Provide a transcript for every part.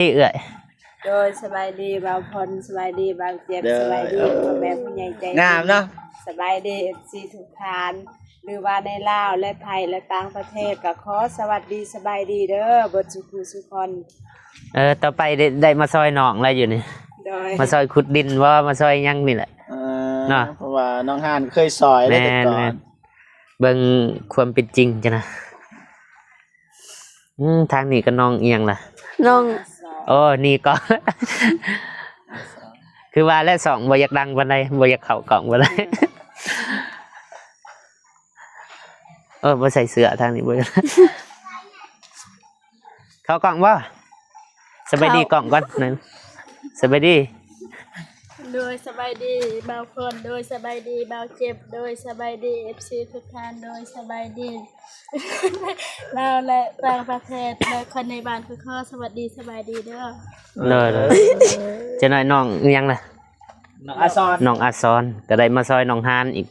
เอื้อยโดยสบายดีบางพลสบายดีบางเจ็บสบายดีพ่อแม่ผู้ใหญ่ใจงามเนาะสบายดีซีทุกทานหรือว่าในลาวและไทยและต่างประเทศก็ขอสวัสดีสบายดีเด้อเบิดสุขุสุคนต่อไปได้มาซอยหนองอะไรอยู่นี่มาซอยขุดดินว่ามาซอยยังนี่แหละเนาะเพราะว่าน้องฮานเคยซอยแล้วแต่ก่อนเบิ่งความเป็นจริงจ้ะนะทางนี้ก็น้องเอียงล่ะน้องโอ้นี่ก็ คือว่าและสองบ่อยากดังวันใดบ่อยากเข้ากล่องวันใดบ่ใส่เสื้อทางนี้บ่เข้ากล่องบ่สบายดีกล่องก่อนนั่นสบายดีโดยสบายดีบางคนโดยสบายดีบางเจ็บโดยสบายดี FC ทุกท่านโดยสบายดีเราและต่างประเทศและคนในบ้านคือข้อสวัสดีสบายดีเด้อเลยจะหน่อยน้องยังล่ะน้องอาซอนน้องอาซอนก็ได้มาซอยน้องฮานอีก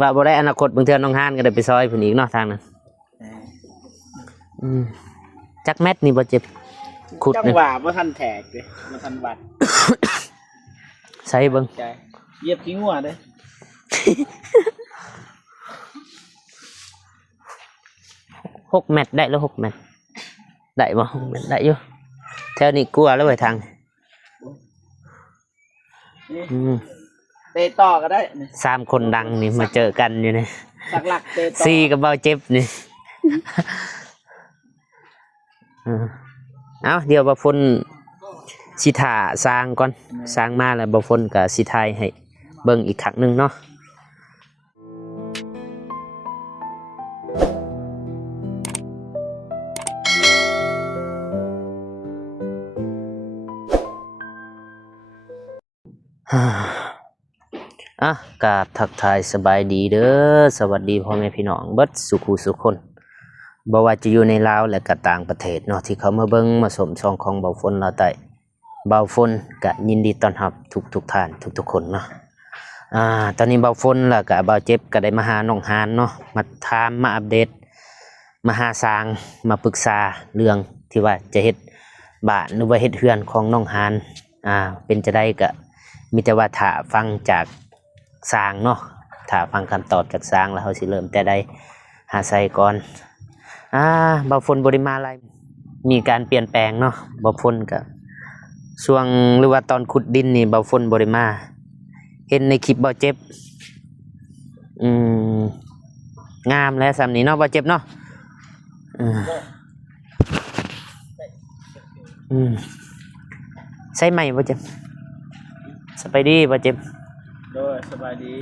ว่าบ่ได้อนาคตบางเทื่อน้องฮานก็ได้ไปซอยผู้นี้อีกเนาะทางนั้นจักแมทนี่บ่เจ็บขุดจังหวะบ่ทันแทกเด้บ่ทันวัดใส่เบิ่งเหยียบขี้งัวเด้6 เมตรได้แล้ว6 เมตรได้บ่6 เมตรได้อยู่แถวนี้กลัวแล้วไปทางเตะต่อก็ได้3คนดังนี่มาเจอกันอยู่นี่หลักๆเตะต่อ4กับเบาเจ็บนี่เอาเดี๋ยวบ่ฝนสิท่าสร้างก่อนสร้างมาแล้วบ่ฝนก็สิถ่ายให้เบิ่งอีกครั้งนึงเนาะกับทักทายสบายดีเด้อสวัสดีพ่อแม่พี่น้องเบิดสุขุสุคนบ่ว่าจะอยู่ในลาวและก็ต่างประเทศเนาะที่เขามาเบิ่งมาชมช่องของเบาฝนลาวใต้เบาฝนก็ยินดีต้อนรับทุกท่านทุกคนเนาะตอนนี้เบาฝนแล้วก็เบาเจ็บก็ได้มาหาน้องฮานเนาะมาถามมาอัปเดตมาหาสร้างมาปรึกษาเรื่องที่ว่าจะเฮ็ดบ้านหรือว่าเฮ็ดเรือนของน้องฮานเป็นจะได้ก็มีแต่ว่าถ้าฟังจากสร้างเนาะถ้าฟังคำตอบจากสร้างแล้วเขาสิเริ่มแต่ได้หาใส่ก่อนเบาฝนบริมาอะไรมีการเปลี่ยนแปลงเนาะเบาฝนกับช่วงหรือว่าตอนขุดดินนี่เบาฝนบริมาเห็นในคลิปเบาเจ็บงามแล้วสำนี้เนาะเบาเจ็บเนาะใช่ไหมเบาเจ็บสบายดีเบาเจ็บโดยสบายดี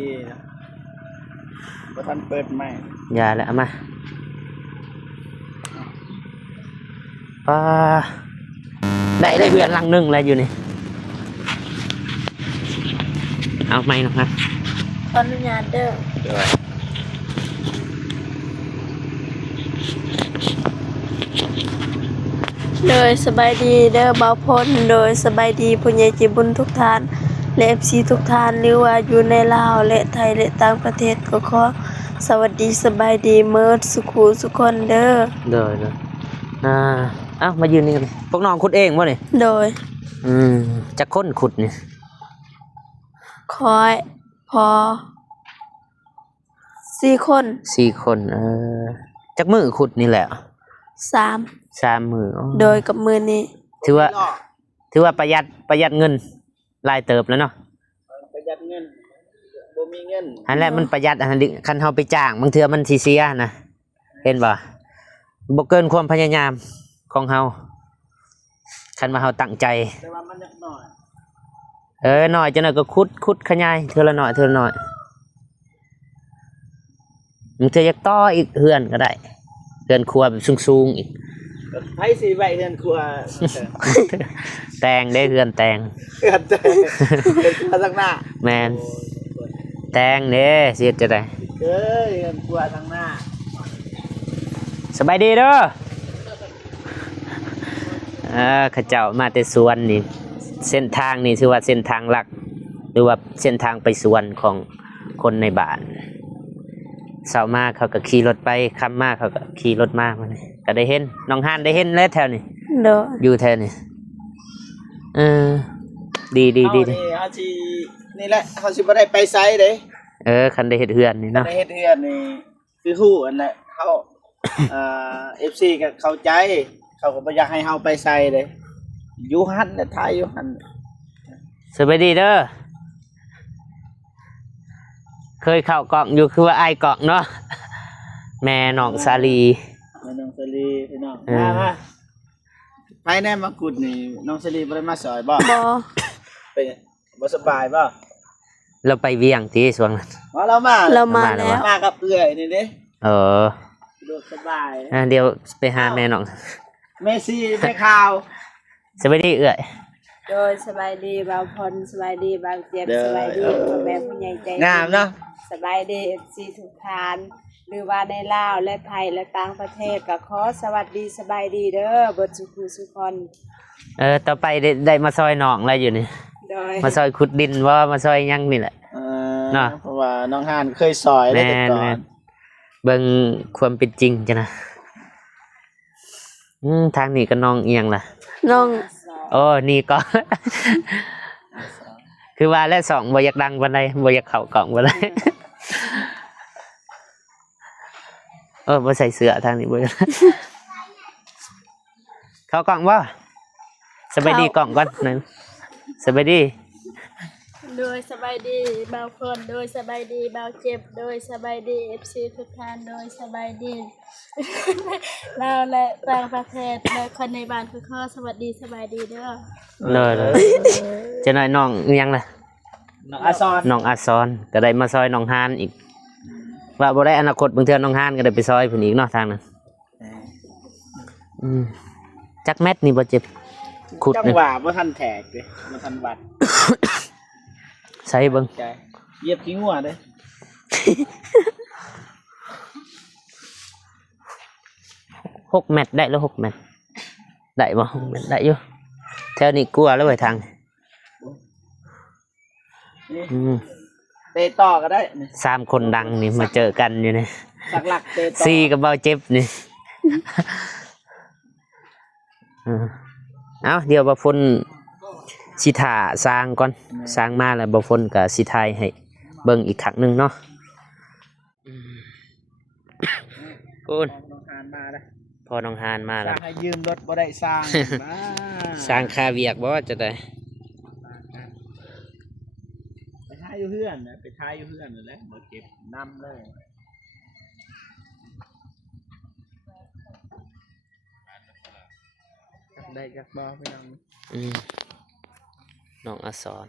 บ่ทันเปิดไหมอย่าแล้วมาได้เพื่อนลังนึงแล้วอยู่นี่เอาไหมนะครับขออนุญาตเด้อโดยสบายดีเด้อบ่าวพลโดยสบายดีผู้ใหญ่ใจบุญทุกท่านและ FC ทุกท่านหรือว่าอยู่ในลาวและไทยและต่างประเทศก็ขอสวัสดีสบายดีเมิดสุขุสุคนเด้อโดยมายืนนี่กันพวกน้องขุดเองวะนี่โดยจะค้นขุดนี่คอยพอ4 คนจักมือขุดนี่แหละ3 มือโดยกับมือนี้ถือว่าประหยัดเงินรายเติบแล้วเนาะประหยัดเงินบ่มีเงินอันแรกมันประหยัดคันเฮาไปจ้างบางเทื่อมันสิเสียนะเห็นบ่เกินความพยายามของเฮาคันว่าเฮาตั้งใจแต่ว่ามันน้อยหน่อยจังได๋ก็ขุดขยายเทื่อละหน่อยมันจะอยากต่ออีกเฮือนก็ได้เฮือนครัวแบบสูงๆอีกไผสิไว้เฮือนครัวแต่งได้เฮือนแต่งครัวทางหน้าแม่นแต่งเด้เสียจะได้เฮือนครัวทางหน้าสบายดีเด้อข้าเจ้ามาแต่สวนนี่เส้นทางนี่ถือว่าเส้นทางหลักหรือว่าเส้นทางไปสวนของคนในบ้านเช้ามาเขาก็ขี่รถไปค่ำมาเขาก็ขี่รถมาก็ได้เห็นน้องฮานได้เห็นแล้วแถวนี้อยู่แถวนี้ เออดีดี เอา ดี นี่เฮาสินี่แหละเฮาสิบ่ได้ไปไสเด้ คันได้เฮ็ดเฮือนนี่เนาะ ได้เฮ็ดเฮือนนี่คือฮู้อันน่ะเฮาFC ก็เข้าใจเขาก็บ่อยากให้เฮาไปไสเด้อยู่หั่นน่ะทายอยู่หั่น สวัสดีเด้อเคยเข้ากล่องอยู่คือว่าอ้ายกล่องเนาะแม่น้องสาลี แม่น้องสลีพี่น้อง เออ มาภายในมังคุดนี่น้องสลีบ่ได้มาซอยบ่ บ่ เป็นบ่สบายบ่ เราไปเวียงที่ช่วงนั้น ว่าเรามา เรามา มาแล้ว แล้ว มากับเอื้อยนี่เด้ เออ ดูสบาย เดี๋ยวไปหาแม่น้อง เมซี่แม่ข่าว สวัสดีเอื้อย โดยสบายดีบางพลสบายดีบางเจ็บสบายดีพ่อแม่ผู้ใหญ่ใจดี งามเนาะ สบายดีเอฟซีทุกทาน หรือว่าในลาวและไทยและต่างประเทศก็ขอสวัสดีสบายดีเด้อบทสุขุสุคน ต่อไปได้มาซอยน้องอะไรอยู่นี่ โดย มาซอยขุดดินว่ามาซอยหยังนี่แหละ เนาะ เพราะว่าน้องฮานเคยซอยแล้วแต่ก่อ แม่ น น เบิ่งความเป็นจริงจ้ะนะทางนี้ก็น้องเอียงล่ะ น้อง โอ้นี่ก็ คือว่าและสองบ่อยากดังปานใดบ่อยากเข้ากล่องปานใด บ่ใส่เสื้อทางนี้บ่ เข้ากล่องบ่สบายดีกล่องก่อนหนึงสบายดี โดยสบายดีบางคนโดยสบายดีบางเจ็บโดยสบายดี FC ทุกท่านโดยสบายดี เราและต่างประเทศและคนในบ้านคือข้อสวัสดีสบายดีเด้อ เลยจะหน่อยน้องเอียงล่ะ น้องอาซอน น้องอาซอนก็ได้มาซอยน้องฮานอีก ว่าบ่ได้อนาคตบางเทื่อน้องฮานก็ได้ไปซอยเพิ่นอีกเนาะทางนั้นจักแมตนี่บ่เจ็บขุด จัง นี่ หวะบ่ทันแทกเด้บ่ทันวัด ใส่เบิ่ง ใจเหยียบขี้งัวเด้ 6 เมตรได้แล้ว6 เมตรได้บ่6 เมตรได้อยู่แถวนี้กลัวแล้วไว้ทาง นี่ อืม เตะต่อก็ได้นี่ 3 คนดังนี่มาเจอกันอยู่นี่ สักหลักเตะต่อ 4กับเบาเจ็บนี่ เอาเดี๋ยวบ่ฝนสิท่าสร้างก่อนสร้างมาแล้วบ่ฝนก็สิถ่ายให้เบิ่งอีกครั้งหนึงเนาะคุณ น้องฮานมาเด้อ พอน้องฮานมา ส แล้ ร้าว งให้ยืมรถบ่ได้สร้างมา สร้างคาเวียกบ่ว่าจะได้ ไปท้ายอยู่เพื่อนนะไปท้ายอยู่เพื่อนนั่นแหละบ่เก็บนำเลยได้จักบ่พี่น้อง น้องอาซอน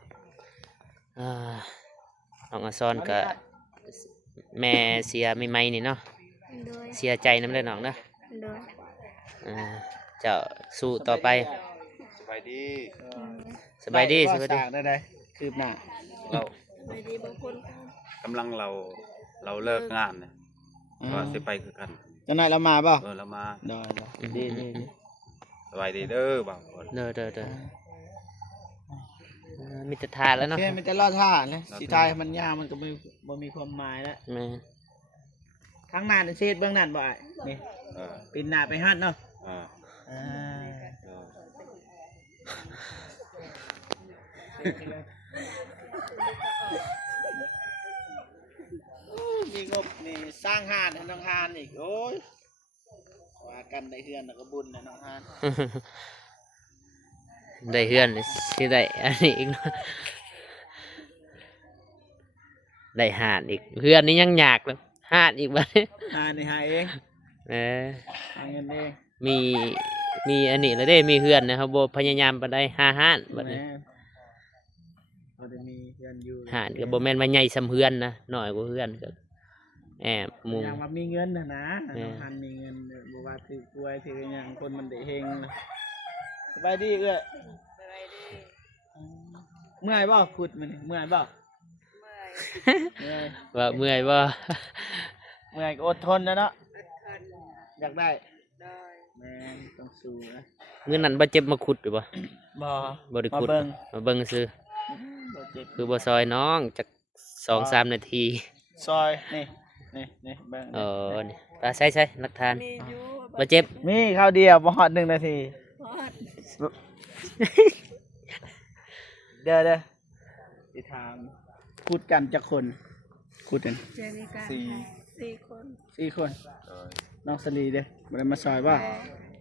อ่าน้องอาซอนก็แม่เสียใหม่ๆนี่เนาะ โดย เสียใจนำเด้อน้องเนาะ โดย เจ้าสู้ต่อไป สบายดี สบายดี ได้ สบายดี สร้างได้คืบหน้า เรา สบายดีบางคน กำลังเราเลิกงานเนี่ยก็สิไปคือกัน เจะนายเรามาเปล่า เรามา ได้ดี สบายดีเด้อบางคน เด้อมีแต่ทาแล้ว โอ เนาะ เคมันจะล่อท่าเลยสีทายมันยาวมันก็ไม่บ่มีความหมายแล้ว แม่ ข้างหน้านี่เช็ดเบื้องนั่นบ่ไอ้นี่ เออ ปีนหน้าไปฮัดเนาะ เออ อ่า เออ มีงบนี่สร้างห้านให้น้องฮานอีกโอ้ยว่ากันได้เฮือนแล้วก็บุญนะน้องฮาน ได้เฮือนสิได้อันนี้อีกเนาะได้หาดอีกเฮือนนี่ยังยากแล้วหาดอีกบัดนี้ ฮานนี่หาเอง เออ หาเงินเอง มีอันนี้แล้วเด้มีเฮือนนะครับบ่พยายามปานใดหาหานบัดนี้ แม่เราจะมีเฮือนอยู่ หานก็บ่แม่นว่าใหญ่ซำเฮือนนะน้อยกว่าเฮือนก็แอบมุง อย่างว่ามีเงินนะนะ แม่ น้องฮานมีเงินบ่ว่าถือกล้วยถือหยังคนมันได้เฮงนะสบายดีเอ้ยเมื่อยบ่ขุดมันนี่เมื่อยบ่เมื่อย ว่าเมื่อยบ่ เมื่อยก็อดทนนะเนาะอยากได้แม่นต้องสู้นะ มื้อนั้นบ่เจ็บมาขุดหรือบ่ บ่ บ่ได้ขุด มาเบิ่ง มาเบิ่งซื่อ บ่เจ็บ คือบ่ซอยน้องจัก 2-3 นาที ซอยนี่เบิ่ง เออนี่ปลาใช่หลักฐาน มีอยู่ บ่เจ็บ มีข้าวเดียวบ่ฮอด1 นาที เด้อสิถามพูดกันจักคนพูดกัน เจอในการ 4 คน 4 คน โดย น้องสลีเด้บ่ได้มาซอยบ่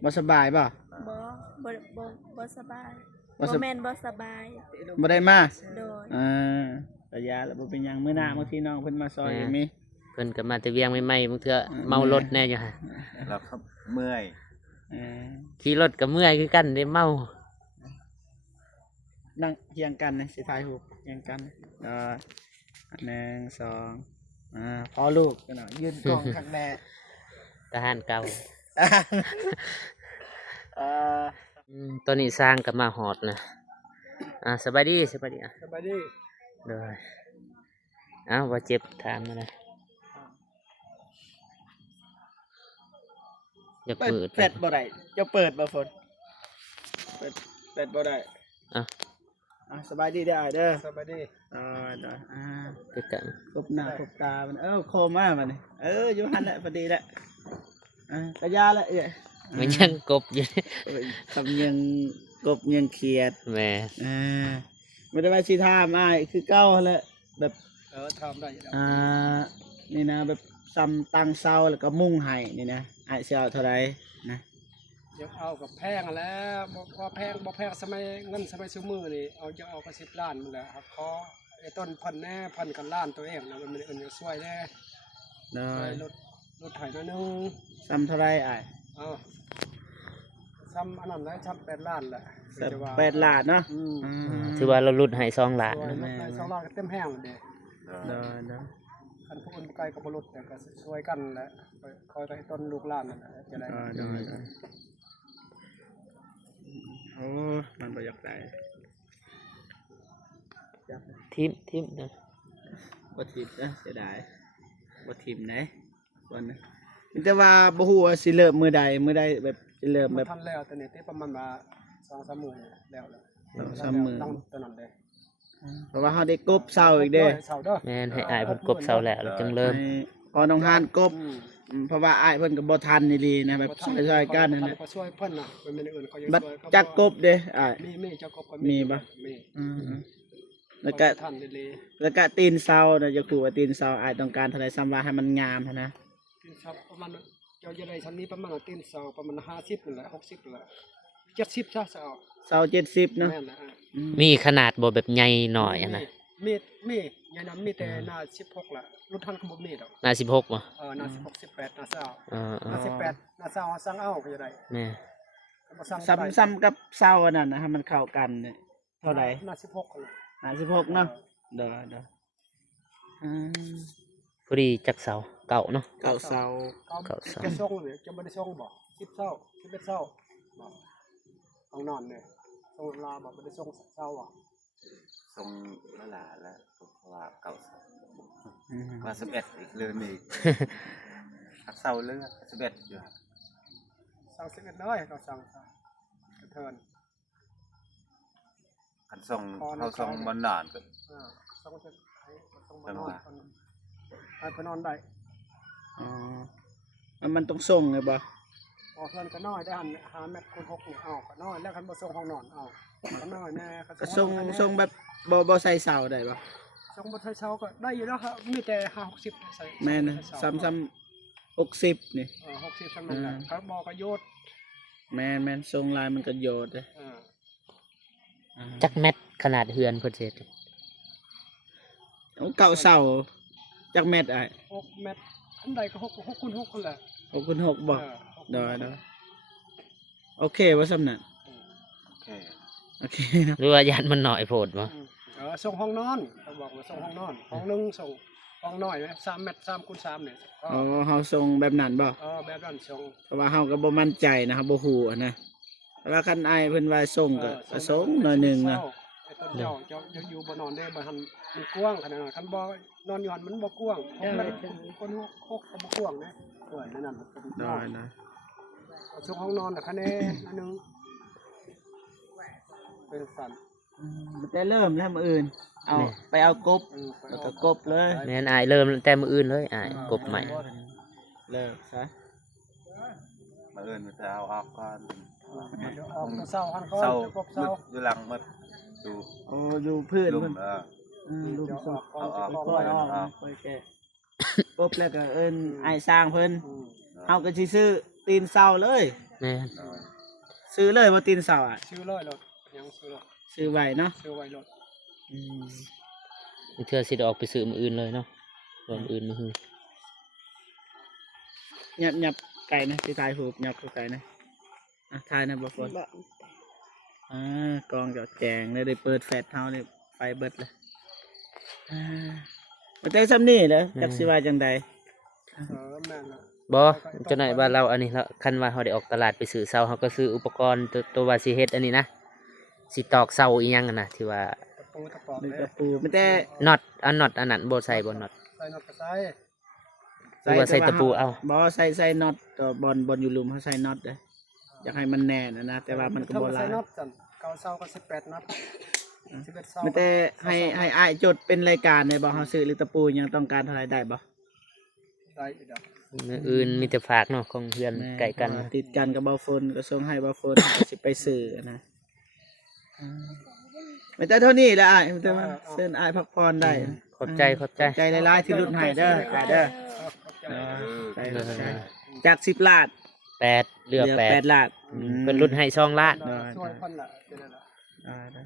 บ่สบายบ่ บ่สบาย บ่ บ่ สบ แม่นบ่สบาย บ่ได้มา โดย ก็ยาแล้วบ่เป็นหยังมื้อหน้าบางทีน้องเพิ่นมาซอยก็มี เพิ่นก็มาแต่เวียงใหม่ๆบางเทื่อเมารถแน่อยู่ฮะ แล้วครับเมื่อย เออ ขี่รถก็เมื่อยคือกันได้เมา นั่งเคียงกันนะสิถ่ายรูปเคียงกัน1 2พอลูกกันเนาะยืนกล้องข้างแน่ ทหารเก่า เอ่อ ตอนนี้สร้างก็มาฮอดนะสบายดีอ่ะ สบายดี เด้อว่าเจ็บถามมานะอยาก เปิด เปิด แฟลชบ่ได้จะเปิดบ่ฝนเปิดแฟลชบ่ได้ อ่ะ สบายดีเด้อเด้อ สบายดี เด้อคือกัน ครบหน้าครบตามันโคมมาบัดนี้อยู่หั่นแหละพอดีแหละกระยาละมันยังกบอยู่ ทำยังกบยังเขียด แหม่ ไม่ได้ว่าสิถามอ้ายคือเก่าหั่นแหละแบบ ทำได้อยู่แล้ว นี่นะแบบซ้ำตังเซาแล้วก็มุ่งให้นี่นะอ้ายสิเอาเท่าไหร่นะ เดี๋ยวเอากับแพงอะแล้วบ่แพงบ่แพงสมัยเงินสมัยซุมื้อนี่เอาก็10 ล้านมันแหละครับขอไอ้ต้นพันแน่พันกันล้านตัวเองนะมันไม่ได้อื่นจะช่วยแน่ ได้ รถไถมานึง ซ้ำเท่าไหร่อ้าย เอาซ้ำอันนั้นได้ซ้ำ8 ล้านแหละ 8 ล้านเนาะ ถือว่าเราลุดให้2ล้าน ร นะ ถได้2 ล้านก็เต็มแห้งเลยเด้ ได้ คันผู้อื่นบ่ไกลก็บ่ลดแต่ก็ช่วยกันแหละคอยให้ต้นลูกหลานนั่นแหละจะได้ ได้โอ้มันบ่อยากได้ ทิมนะ บ่ทิมนะเสียดายบ่ทิมไหนวันนี้แต่ว่าบ่ฮู้ว่าสิเริ่มมื้อใดแบบสิเริ่ม มั แบ น บ ทันแล้วแต่นี่ที่ประมาณว่า2-3 มื้อแล้วแหละ 2-3 มื้อ ตั้งตัวนั้นเลย เพราะว่าเฮาได้กบเซาอีกเด้ เสาเด้อ แม่นให้อายเพิ่นกบเสาแล้วแล้วจึงเริ่ม ให้พอน้องหานกบเพราะว่าอ้ายเพิ่นก็บ่ทันอีหลีนะแบบช่วยๆกันนั่นแหละ เขาช่วยเพิ่นน่ะมันเป็นอื่นเขายัง บัด ช่วยเขา จักกบเด้อ้าย มีจักกบก็ มีปะ มี แล้วก็ ทันเลย แล้วก็ตีนเซาน่ะจะขู่ว่าตีนเซาอ้ายต้องการเท่าไหร่ซ้ำว่าให้มันงามหันนะ ตีนเสาประมาณเจ้าจะได้ชั้นนี้ประมาณตีนเสาประมาณ50นั่นแหละ60นั่นแหละ70ซะเสา เซา70เนาะ แม่นนะ มีขนาดบ่แบบใหญ่หน่อยอะนะ มีอย่างนั้นมีแต่หน้า16ล่ะรุ่นทันก็บ่มีดอก หน้า16บ่ หน้า16 18หน้าเสา เออ หน้า18หน้าเสาสั่งเอาก็จะได้ แม่ บ่สั่ง ซ้ำกับเซาอันนั้นนะให้มันเข้ากันเนี่ยเท่าไหร่ หน้า16นั่นแหละ 56เนาะเด้อพอดีจักเสาเก่าเนาะ เก่าเซา เขาจะส่งเลยจะบ่ได้ส่งบ่10เช้า11เช้าบ่ต้องนอนเนี่ยส่งลาบ่ได้ส่งเช้าอ่ะ ทรงละลาแล้วเพราะว่าเก่ามา11อีกเรื่องอีกทักเศร้าเรื่อง11อยู่ สั่ง11น้อยเขาสั่งกระเทิน คันส่งเขาส่งบนนอนก็ ส่งจะให้ส่งมานอนให้ไปนอนได้ มันต้องส่งไงบ่ พอเพื่อนก็น้อยได้หัน5 เมตรคูณ6นี่เอาก็น้อยแล้วคันบ่ส่งห้องนอนเอาก็น้อยแน่คัน ก็ส่งแบบบ่ใส่เสาได้บ่ ส่งบ่ใช้เช้าก็ได้อยู่แล้วครับมีแต่5-60ใส่ แม่นนะซ้ำ60นี่ 60ซั่นนั่นแหละเขาบอกก็โยด แม่นส่งลายมันก็โยดเลย จักแมตขนาดเฮือนเพิ่นเสร็จ เก่าเสาจักเม็ดอ้าย 6 เมตรอันใดก็6คูณ6คนแหละ 6คูณ6บ่ได้โอเคบ่ซ้ำนั่น โอเค โอเคเนาะ หรือว่ายันมันหน่อยโพดบ่ ส่งห้องนอนเขาบอกว่าส่งห้องนอนห้องนึงส่งห้องน้อยนะ3 เมตร3คูณ3เนี่ย อ๋อเฮาส่งแบบนั้นบ่ แบบนั้นส่ง เพราะว่าเฮาก็บ่มั่นใจนะครับบ่ฮู้อะนะแต่ว่าคันอ้ายเพิ่นว่าส่งก็ส่งหน่อยหนึงนะ ไอ้ต้นเจ้าอยู่บ่นอนได้บ่หันมันกว้างขนาดนั้นคันบ่นอนอยู่หันมันบ่กว้างมันคน6ก็บ่กว้างนะป่วยนั่นน่ะมันเป็น ได้นะ ส่งห้องนอนน่ะคะแนนอันนึงเป็นสั่น มันจะเริ่มแล้วมื้ออื่นเอาไปเอากบแล้วก็กบเลย แม่นอายเริ่มแต่มื้ออื่นเลยอายกบใหม่ เลิกซะ มาเอิ้นจะเอาออกก่อน เดี๋ยวออกเช้าหันก่อน เศร้า จะกบเช้า อยู่หลังหมด ดู โอ้อยู่พื้น ลุ่ม เพิ่นลุม เดี๋ยว ศ ออ พ กก่อน เอาออก จะ ป ไป ล่อยออก เอา ปล่อยแก่ปุ๊บแล้วก็เอิ้นอ้ายสร้างเพิ่น อืม เฮาก็สิซื้อตีนเสาเลย แม่น ซื้อเลยบ่ตีนเสาอ่ะ ซื้อเลยรถยังซื้อรถ ซื้อไว้เนาะ ซื้อไว้รถ อืม เทื่อสิได้ออกไปซื้อมื้ออื่นเลยเนาะวันอื่นมื้อฮือ ยับไก่นะสิถ่ายรูปยับไก่นะอ่ะถ่ายนะบ่ฝนกองจอดแจงได้เปิดแฟลชเฮานี่ไฟเบิดเลยมาแต่ซ้ำนี่เหรอจักสิว่าจังใด แม่นละ บ่จังได๋ว่าเราอันนี้แล้วคันว่าเฮาได้ออกตลาดไปซื้อเสาเฮาก็ซื้ออุปกรณ์ตัวว่าสิเฮ็ดอันนี้นะสิตอกเสาอีหยังอะนะที่ว่า ตะปูตะปอก นี่ เลย กระปูไม่แต่ น็อตอันนั้นบ่ใส่บ่น็อต ใส่น็อตกระใส่ หรือว่าใส่ตะปูเอา บ่ใส่น็อตตัวบอลอยู่หลุมเขาใส่น็อตเด้ออยากให้มันแน่นะแต่ว่ามันก็บ่หลา ใส่ ย น็อตจันเก้าเสาก็18น็อต11เสา ไม่แต่ให้อ้ายจดเป็นรายการได้บ่เฮาซื้อหรือตะปูยังต้องการเท่าไหร่ได้บ่ ได้อีกดอก มื้ออื่นมีแต่ฝากเนาะของเพื่อนใกล้กัน ติดกันกับเบาฝนก็ส่งให้เบาฝน สิไปซื้อนะไม่แต่เท่านี้แหละอ้ายไม่แต่ว่าเชิญอ้ายพักผ่อนได้ ขอบใจ ใจหลายๆที่รุ่นให้เด้ออ้ายเด้อ ใจจาก10 ล้าน 8เหลือ 8 ล้าน เพิ่นลดให้2ล้าน ช่วยคนละเดี๋ยวละ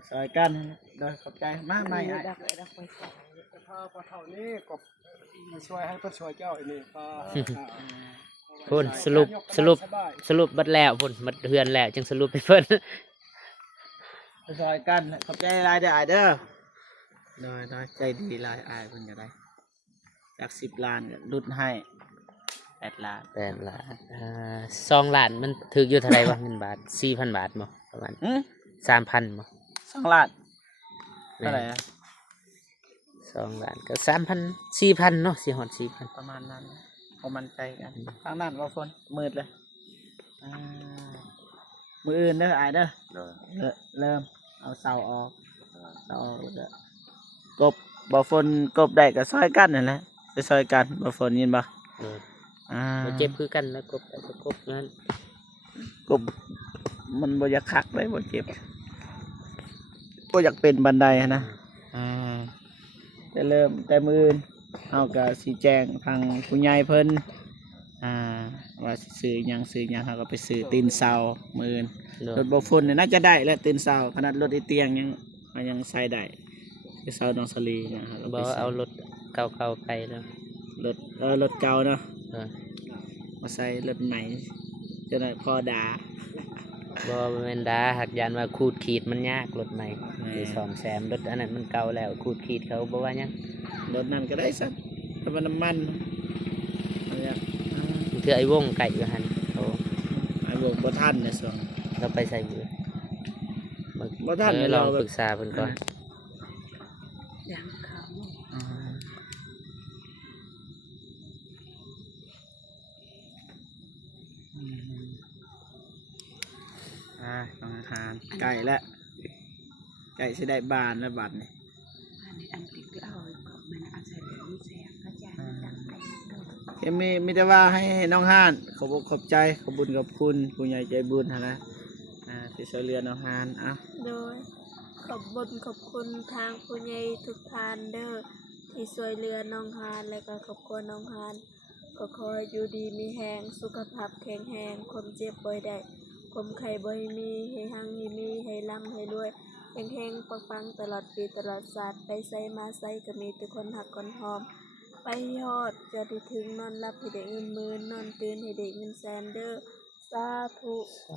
ซอยกันเด้อขอบใจมาใหม่อ้าย แต่ถ้าพอเท่านี้ก็ช่วยให้เพิ่นช่วยเจ้าอันนี้ก็ พุ่นสรุปบัดแล้วพุ่นบัดเฮือนแล้วจึงสรุปให้เพิ่น ซอยกันขอบใจหลายเด้ออ้ายเด้อได้ใจดีหลายอ้ายเพิ่นก็ได้จาก10 ล้านก็ลดให้8 ล้าน 8ล้าน2ล้านมันถึกอยู่เท่าไหร่วะเงินบาท 4,000 บาทบ่ประมาณ 3,000บ่ 2 ล้านเท่าไหร่อะ 2ล้านก็3,000 4,000เนาะสิฮอด4,000 ประมาณนั้นผมมั่นใจกันทางนั้นว่าฝนมืดเลยมืออื่นเด้ออ้ายเด้อ เลย เริ่มเอาเสาออกแล้วก็กบบ่ฝนกบได้ก็ซอยกันนั่นแหละไปซอยกันบ่ฝนยินบ่ เออบ่เจ็บคือกันแล้วกบได้ก็กบนั้น กบมันบ่อยากคักเลยบ่เจ็บบ่อยากเป็นบันไดอะนะแต่เริ่มแต่มืออื่นเอาก็สิแจ้งทางผู้ใหญ่เพิ่นว่าสิซื้อหยังเฮาก็ไปซื้อตีนเสามืออื่น รถบ่ฝนเนี่ยน่าจะได้และตื่นเช้าขนาดรถไอเตียงยังใส่ได้คือเช้าดองสลีนะครับ บ่เอารถเก่าๆไปแล้ว รถเก่าเนาะ เออ มาใส่รถใหม่จะได้พอด่า บ่แม่นดาหักยานว่าขูดขีดมันยากรถใหม่ แม่ สิซ่อมแซมรถอันนั้นมันเก่าแล้วขูดขีดเขาบ่ว่าหยัง รถนั่นก็ได้สักถ้ามันน้ำมันเอาเนี่ย คือไอ้วงไก่อยู่หั่นเขา ไอ้พวกบ่ทันเนี่ยส่วน เราไปใส่มือ บ่ทัน ล เรา อง แบบ ปรึกษาเพิ่นก่อน ยังเขา ต้องอาหารไก่และไก่สิได้บานและบัดนี่ อันติดก็เอาของมันเอาใส่เหลืองแสงก็จะดังไป ยังมีแต่ว่าให้น้องห้านขอบอกขอบใจขอบบุญขอบคุณผู้ใหญ่ใจบุญนะที่ช่วยเหลือน้องห้านโดยขอบบุญขอบคุณทางผู้ใหญ่ทุกท่านเด้อที่ช่วยเหลือน้องฮานและก็ครอบครัวน้องฮานก็ขอให้อยู่ดีมีแหงสุขภาพแข็งแรงความเจ็บบ่ได้ความไข้บ่ให้มีให้หังให้มีให้ร่ำให้รวยแข็งๆปังๆตลอดปีตลอดศาสตร์ไปไสมาไสก็มีแต่คนหักคนหอมไปยอดจะได้ถึงนอนรับให้ได้เงินหมื่นนอนตื่นให้ได้เงินแสนเด้อสาธุ โ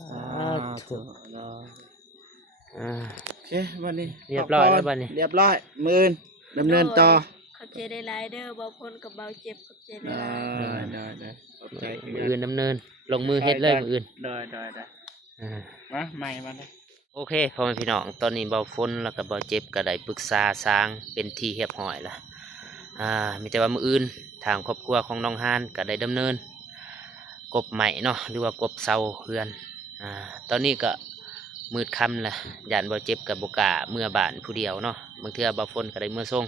อเควันนี้ เรียบร้อยแล้วบัดนี้ เรียบร้อยมือนดำเนินต่อ เข้าใจได้หลายเด้อเบาพ้นกับเบาเจ็บเข้าใจได้หลาย ได้ขอบใจ มืออื่นดำเนินลงมือเฮ็ดเลยมืออื่น ได้ อ่า มาใหม่มาเลย โอเคพ่อแม่พี่น้องตอนนี้เบาฝนแล้วก็เบาเจ็บก็ได้ปรึกษาสร้างเป็นที่เรียบร้อยละมีแต่ว่ามืออื่นทางครอบครัวของน้องฮานก็ได้ดำเนินกบใหม่เนาะหรือว่ากบเสาเฮือนตอนนี้ก็มืดค่ำละยานเบาเจ็บกับบกล้าเมื่อบ้านผู้เดียวเนาะบางเทื่อเบาฝนก็ได้เมื่อส่ง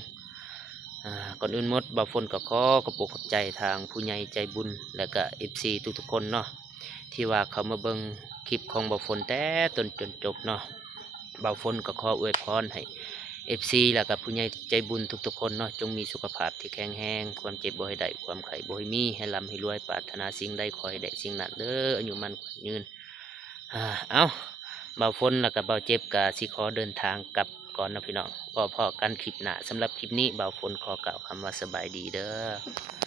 ก่อนอื่นหมดเบาฝนก็ขอกระปุกขอบใจทางผู้ใหญ่ใจบุญและก็FC ทุกๆคนเนาะที่ว่าเขามาเบิ่งคลิปของเบาฝนแต่ต้นจนจบเนาะ บ่าวฝนก็ขออวยพรให้ FC แล้วก็ผู้ใหญ่ใจบุญทุกๆคนเนาะจงมีสุขภาพที่แข็งแรงความเจ็บบ่ให้ได้ความไข้บ่ให้มีให้ร่ำให้รวยปรารถนาสิ่งใดขอให้ได้สิ่งนั้นเด้ออายุมันขวัญยืนเอ้าบ่าวฝนแล้วก็บ่าวเจ็บก็สิขอเดินทางกลับก่อนนะพี่น้องพอกันคลิปหน้าสำหรับคลิปนี้บ่าวฝนขอกล่าวคำว่าสบายดีเด้อ